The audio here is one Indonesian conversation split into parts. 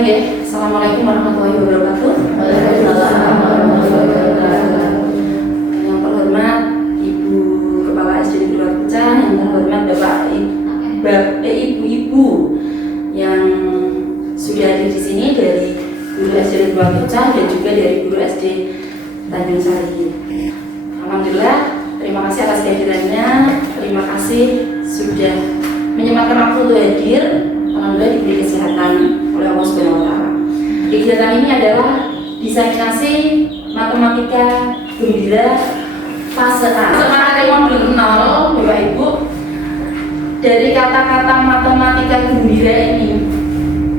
Oke, Assalamualaikum warahmatullahi wabarakatuh. Waalaikumsalam warahmatullahi wabarakatuh. Yang terhormat Ibu Kepala SD Negeri Pecah, yang terhormat Ibu-ibu yang sudah hadir di sini dari Guru SD Negeri Pecah dan juga dari Guru SD Tanjung Sari. Alhamdulillah, terima kasih atas kehadirannya. Terima kasih sudah menyempatkan waktu untuk hadir. Alhamdulillah diberi kesehatan oleh Allah Subhanahu wa Ta'ala. Kegiatan ini adalah diseminasi matematika gembira fase A. Matematika modul 0, Bapak Ibu. Dari kata-kata matematika gembira ini,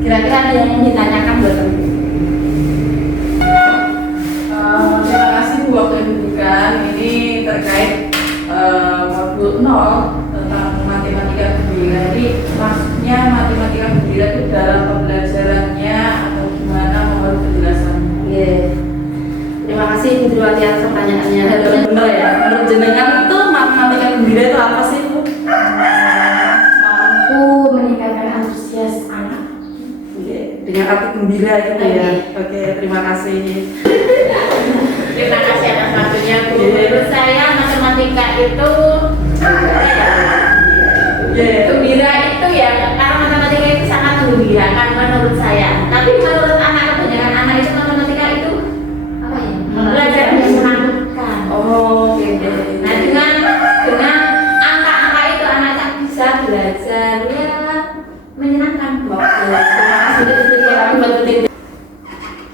kira-kira ada yang mau ditanyakan buat Ibu? Terima kasih Bu waktu yang diberikan. Ini terkait modul 0 tentang matematika gembira. Jadi maksudnya matematika gembira itu dalam pembelajarannya atau gimana, mohon penjelasannya. Yeah. Terima kasih Ibu Triwati atas pertanyaannya. Benar ya, menurut jenengan itu matematika gembira itu apa sih Bu? Mampu meningkatkan antusias anak. Dengan arti gembira gitu ya. Oke, terima kasih. Terima kasih atas waktunya Bu. Menurut saya matematika itu gembira itu ya, karena matematika itu sangat menggembirakan menurut saya. Tapi menurut anak, kebanyakan anak itu matematika itu apa ya? Belajar yang menakutkan. Oh, oke. Nah dengan angka-angka itu anak bisa belajar ya menyenangkan.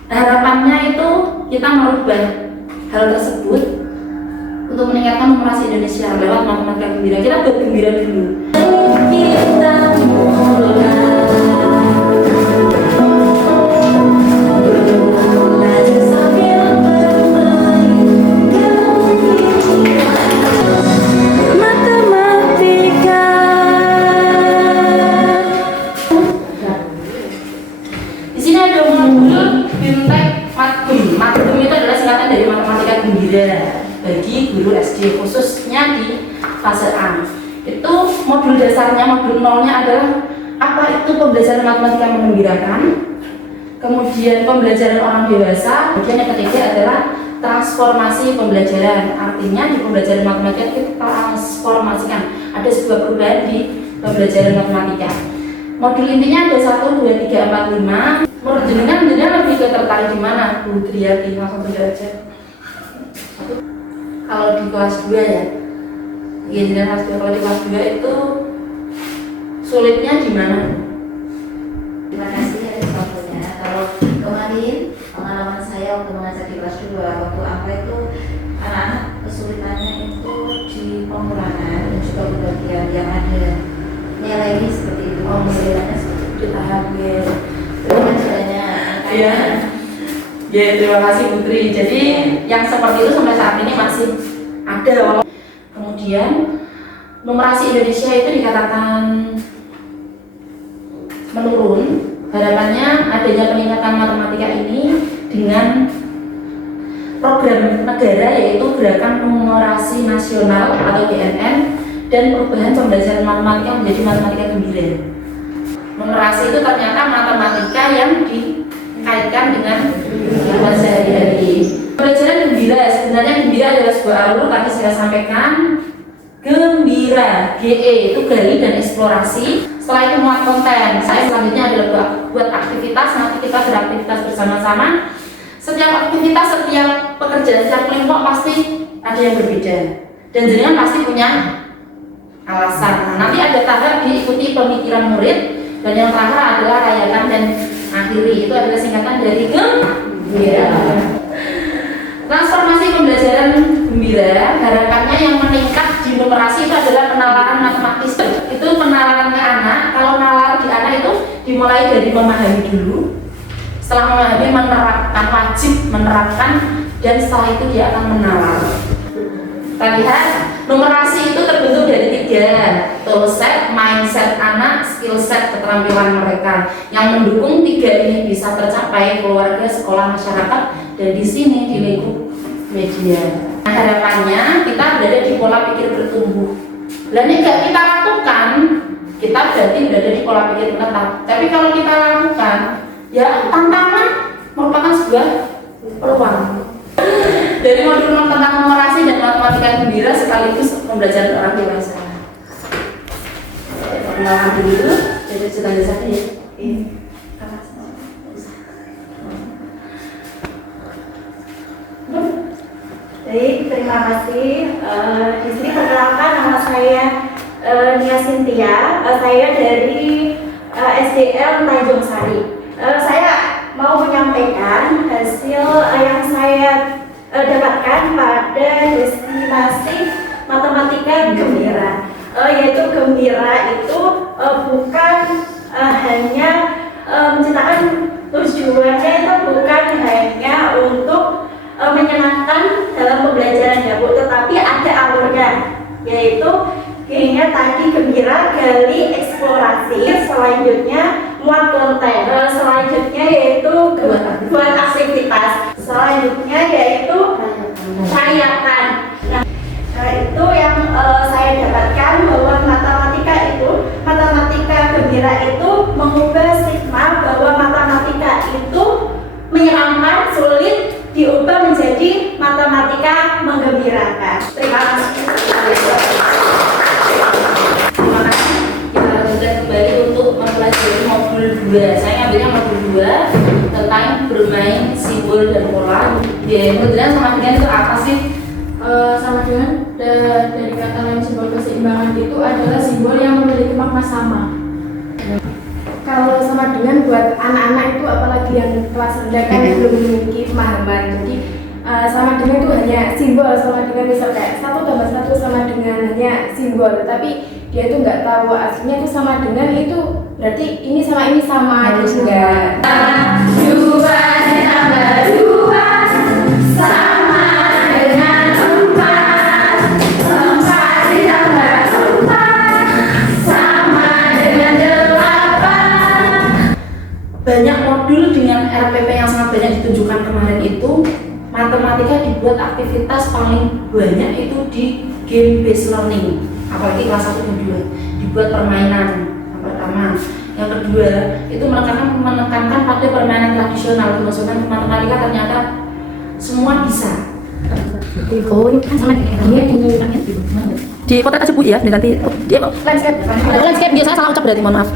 Harapannya itu kita merubah hal tersebut untuk meningkatkan numerasi Indonesia lewat matematika gembira. Kita buat gembira dulu. Kita mulai belajar sambil bermain matematika. Di sini ada modul Bimtek Matgem. Matgem itu adalah singkatan dari matematika gembira bagi guru SD, khususnya di fase A. Itu modul dasarnya, modul nolnya adalah apa itu pembelajaran matematika menggembirakan, kemudian pembelajaran orang dewasa, kemudian yang ketiga adalah transformasi pembelajaran. Artinya di pembelajaran matematika kita transformasikan, ada sebuah perubahan di pembelajaran matematika. Modul intinya ada 1, 2, 3, 4, 5. Menurut jenengan lebih tertarik di mana, Bu Triati? Langsung saja. Kalau di kelas 2 ya, jenengan kelas 2. Kalau di kelas 2 itu sulitnya di mana? Terima kasih atas waktunya. Kalau kemarin pengalaman saya waktu mengajar di kelas 2, waktu angka itu anak-anak kesulitannya itu di pengurangan dan juga pembagian yang ada nilainya seperti itu. Kesulitannya seperti itu. Tahap ya. Terima kasih. Iya. Ya, terima kasih Putri. Jadi yang seperti itu sampai saat ini masih ada. Kemudian numerasi Indonesia itu dikatakan menurun. Harapannya adanya peningkatan matematika ini dengan program negara, yaitu Gerakan Numerasi Nasional atau GNN, dan perubahan pembelajaran matematika menjadi matematika gembira. Numerasi itu ternyata matematika yang dikaitkan dengan kehidupan sehari-hari. Pembelajaran gembira, sebenarnya gembira adalah sebuah alur, tadi saya sampaikan. Gembira, GE itu gali dan eksplorasi. Setelah itu muat konten. Saya selanjutnya adalah buat aktivitas. Nanti kita beraktivitas bersama-sama. Setiap aktivitas, setiap pekerjaan, setiap kelompok pasti ada yang berbeda. Dan jenengan pasti punya alasan. Nah, nanti ada tahap diikuti pemikiran murid, dan yang terakhir adalah rayakan dan akhiri. Itu adalah singkatan dari gembira. Transformasi pembelajaran gembira, harapannya yang meningkat di numerasi itu adalah penalaran matematis. Itu penalaran ke anak. Kalau nalar di anak itu dimulai dari memahami dulu. Setelah memahami, menerapkan, wajib menerapkan, dan setelah itu dia akan menalar. Kita lihat, numerasi itu terbentuk dari 3 toolset, mindset anak, skill set, keterampilan mereka. Yang mendukung 3 ini bisa tercapai: keluarga, sekolah, masyarakat, dan di sini di lingkup media. Nah, harapannya kita berada di pola pikir bertumbuh. Dan ini nggak kita lakukan, kita berarti berada di pola pikir menetap. Tapi kalau kita lakukan, Ya, tantangan merupakan sebuah peluang. Dari modul tentang numerasi dan matematika gembira sekaligus pembelajaran orang dewasa. Perkenalan dulu, jadi cerita satu ya. Baik, terima kasih. Di sini perkenalkan nama saya Nia Cynthia. Saya dari SDL Tanjung Sari. Saya mau menyampaikan hasil yang saya dapatkan pada destinasi matematika gembira. Yaitu gembira itu bukan hanya menciptakan tujuannya itu bukan hanya untuk menyenangkan dalam pembelajaran ya Bu, tetapi ada alurnya, yaitu kayaknya tadi gembira, gali, eksplorasi, selanjutnya muat konten, selanjutnya yaitu buat aktivitas, selanjutnya yaitu rayakan. Nah itu yang saya dapatkan bahwa matematika gembira itu mengubah stigma bahwa matematika itu menyenangkan, sulit, diubah menjadi matematika menggembirakan. Terima kasih. Terima kasih. Kita lanjutkan kembali untuk mempelajari modul 2. Saya ambilnya modul 2 tentang bermain simbol dan pola. Ya, kemudian sama dengan itu apa sih? Sama dengan dari kata lain simbol keseimbangan itu adalah simbol yang memiliki makna sama. Kalau sama dengan buat anak-anak itu apalagi yang kelas rendah kan belum memiliki pemahaman, jadi sama dengan itu hanya simbol, sama dengan misal kayak 1+1 sama dengan hanya simbol, tapi dia itu nggak tahu aslinya itu sama dengan itu berarti ini sama gitu enggak. 2 ditambah 2 sama dengan 4. 4 ditambah 4 sama dengan 8. Banyak modul dengan RPP yang sangat banyak ditunjukkan kemarin itu, matematika dibuat aktivitas paling banyak itu di game based learning, apalagi kelas 1 dan 2 dibuat permainan yang pertama. Yang kedua itu menekankan pada permainan tradisional, dimasukkan ke matematika ternyata semua bisa. Oh, ini kan sama di potret aja Bu ya, nanti dia landscape dia saya salah ucap berarti, mohon maaf.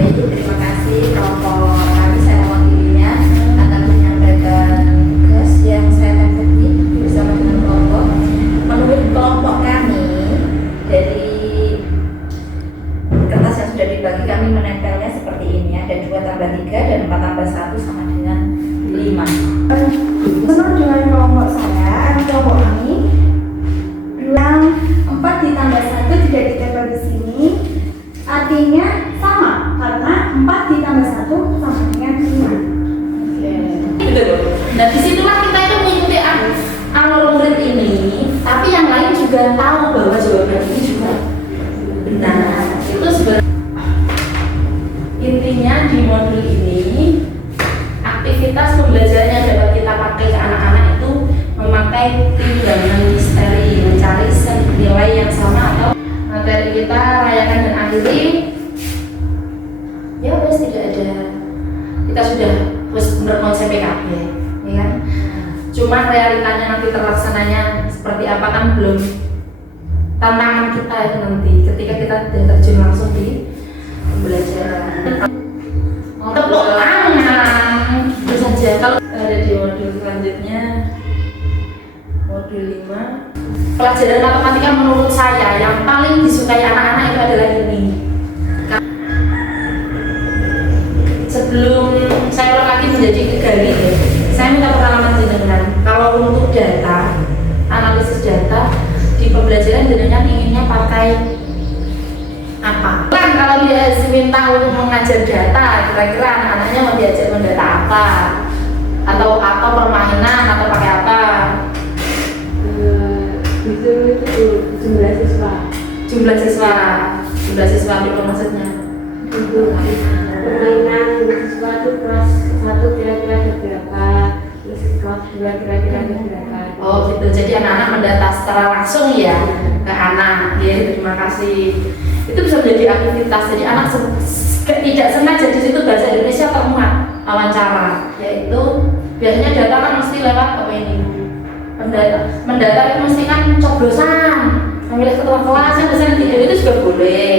Terima kasih kelompok kami, saya mewakilinya akan menyampaikan tugas yang saya tanggapi bersama dengan kelompok. Menurut kelompok kami, dari kertas yang sudah dibagi kami menempelnya seperti ini, ada 2+3 dan 4+1 sama dengan 5. Menurut dengan kelompok saya, kelompok kami bilang 4 ditambah 1 tidak ditempel di sini, artinya sama karena 4 ditambah 1 sama dengan 5. Nah disitulah kita itu mengikuti alur murid ini, tapi yang lain juga tahu bahwa jawaban ini juga benar. Itu sebenarnya intinya di modul ini, aktivitas pembelajaran yang dapat kita pakai ke anak-anak itu memakai timbangan misteri, mencari nilai yang sama atau materi kita rayakan dan akhiri. Ya wes tidak ada, kita sudah terus berkonsep PKB, ya kan? Cuman realitanya nanti terlaksananya seperti apa kan belum. Tantangan kita itu nanti ketika kita terjun langsung di pembelajaran. Tepuk tangan, itu saja. Kalau ada di modul selanjutnya, modul 5, pelajaran matematika menurut saya yang paling disukai anak-anak itu adalah ini. Sebelum saya ulang lagi menjadi kegali, saya minta pengalaman jenengan. Kalau untuk data, analisis data di pembelajaran jenengan inginnya pakai apa? Kan kalau dia minta untuk mengajar data, kira-kira anak-anaknya mau diajak mendata apa? Atau permainan atau pakai apa? Itu jumlah siswa. Jumlah siswa itu maksudnya. Permainan siswa itu kelas 1 kira-kira ada berapa, terus kelas 2 kira-kira ada berapa. Oh gitu, jadi anak-anak mendata secara langsung ya ke anak. Ya, terima kasih. Itu bisa menjadi aktivitas, jadi anak tidak sengaja di situ bahasa Indonesia termuat wawancara, yaitu biasanya data kan mesti lewat apa ini mendata itu mesti kan coblosan memilih ketua kelas yang biasanya di itu juga boleh,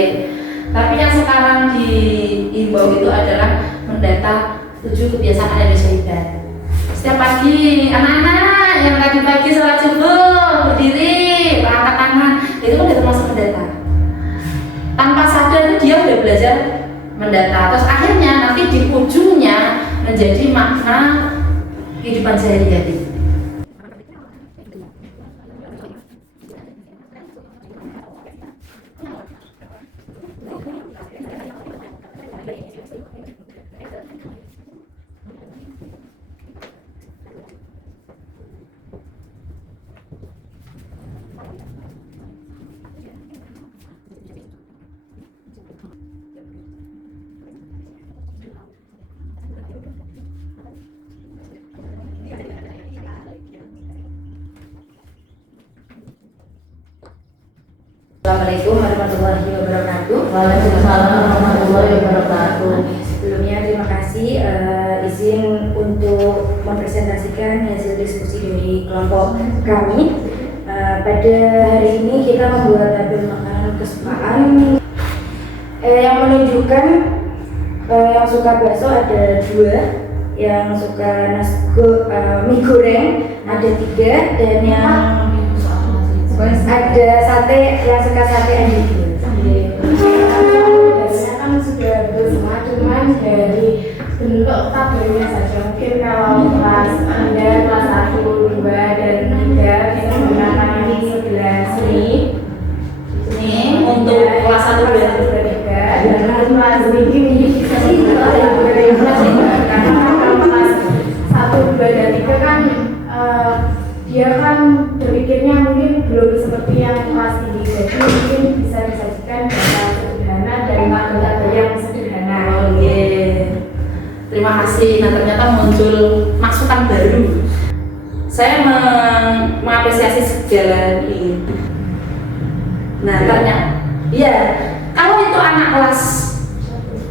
tapi yang sekarang diimbau itu adalah mendata 7 kebiasaan Indonesia Hebat. Setiap pagi anak-anak yang tadi pagi sholat subuh berdiri angkat tangan itu kan udah termasuk mendata. Tanpa sadar itu dia udah belajar mendata, terus akhirnya nanti di ujungnya menjadi makna kehidupan sehari-hari. Assalamualaikum warahmatullahi wabarakatuh. Waalaikumsalam warahmatullahi wabarakatuh. Sebelumnya terima kasih izin untuk mempresentasikan hasil diskusi dari kelompok kami. Pada hari ini kita membuat tabel makanan kesukaan yang menunjukkan yang suka bakso ada 2, yang suka mie goreng ada 3, dan yang ada sate, yang suka sate ada 2. Biasanya kan sudah bersama, cuman dari bentuk tabelnya saja. Mungkin kalau kelas Anda kelas 1, 2, dan 3 kita menggunakan yang sebelah sini. Ini untuk kelas 1, 2, 3. Dan kelas ini bisa karena kalau kelas 1, 2, dan 3 kan dia kan berpikirnya mungkin belum seperti yang kelas tinggi, jadi mungkin bisa disajikan data sederhana dari tabel yang sederhana. Oke, terima kasih. Nah ternyata muncul masukan baru. Saya mengapresiasi segala ini. Nah ternyata, iya, kalau itu anak kelas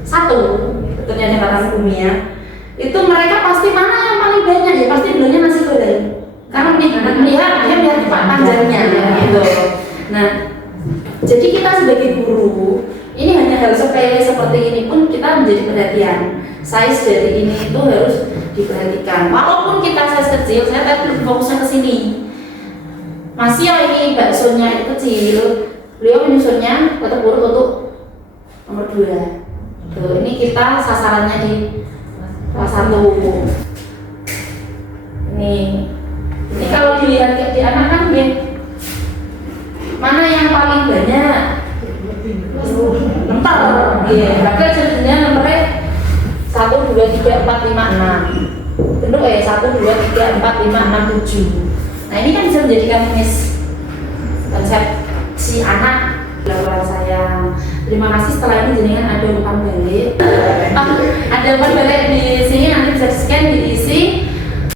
1, ternyata kata Bumia, itu mereka pasti mana yang paling banyak ya pasti bilangnya nasi goreng. Karena melihat di panjangnya gitu. Nah, jadi kita sebagai guru ini hanya hal sepele seperti ini pun kita menjadi perhatian. Size dari ini itu harus diperhatikan. Walaupun kita size kecil, saya tadi fokusnya ke sini. Masih ini baksonya itu kecil, beliau menyusunnya tetap urut untuk nomor 2. Tuh, ini kita sasarannya di kelas 1. Ini kalau dilihat di anak kan mana yang paling banyak? Entar, iya. Maka sebenarnya nomornya 1, 2, 3, 4, 5, 6. Bentuk 1, 2, 3, 4, 5, 6, 7. Nah ini kan bisa menjadikan konsep si anak lawan saya. Terima kasih, setelah ini jenengan ada umpan balik. Ada umpan balik di sini, nanti bisa di scan, diisi.